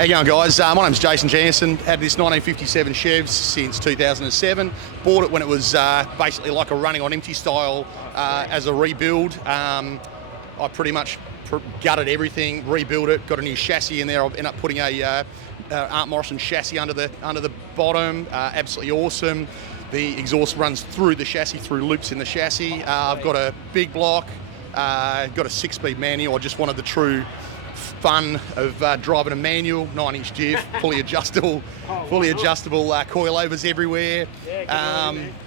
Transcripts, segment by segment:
How you going, guys? My name's Jason Jansen. Had this 1957 Chev since 2007. Bought it when it was basically like a running on empty style as a rebuild. I pretty much gutted everything, rebuilt it, got a new chassis in there. I ended up putting a Art Morrison chassis under the bottom. Absolutely awesome. The exhaust runs through the chassis, through loops in the chassis. I've got a big block, got a 6-speed manual. I just wanted the true fun of driving a manual, 9-inch diff, fully adjustable coilovers everywhere.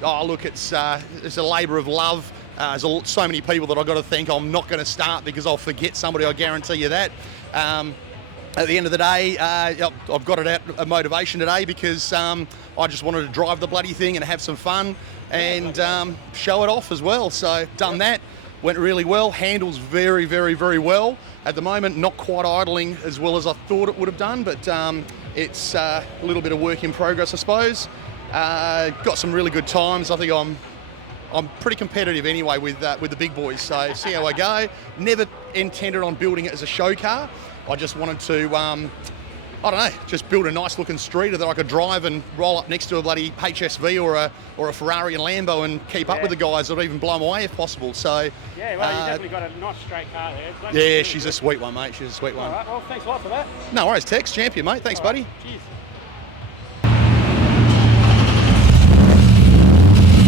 Oh look, it's a labour of love. There's so many people that I've got to thank. I'm not going to start because I'll forget somebody, I guarantee you that. At the end of the day, I've got it out of motivation today because I just wanted to drive the bloody thing and have some fun and show it off as well. So done that, went really well, handles very, very, very well. At the moment, not quite idling as well as I thought it would have done, but it's a little bit of work in progress, I suppose. Got some really good times. I think I'm pretty competitive anyway with the big boys, so see how I go. Never intended on building it as a show car. I just wanted to, I don't know, just build a nice looking streeter that I could drive and roll up next to a bloody HSV or a Ferrari and Lambo and keep up with the guys, or even blow them away if possible. So yeah, well, you definitely got a nice straight car there. Yeah, really she's good. A sweet one, mate. She's a sweet one. All right, well, thanks a lot for that. No worries, Tex. Champion, mate. Thanks, buddy. Cheers.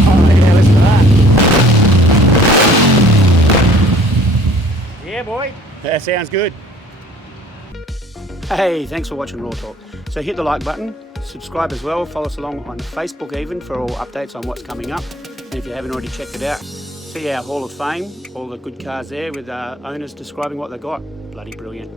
Oh, yeah, listen to that. Yeah, boy. That sounds good. Hey, thanks for watching Raw Talk. So hit the like button, subscribe as well, follow us along on Facebook even for all updates on what's coming up. And if you haven't already checked it out, see our Hall of Fame, all the good cars there with owners describing what they got. Bloody brilliant.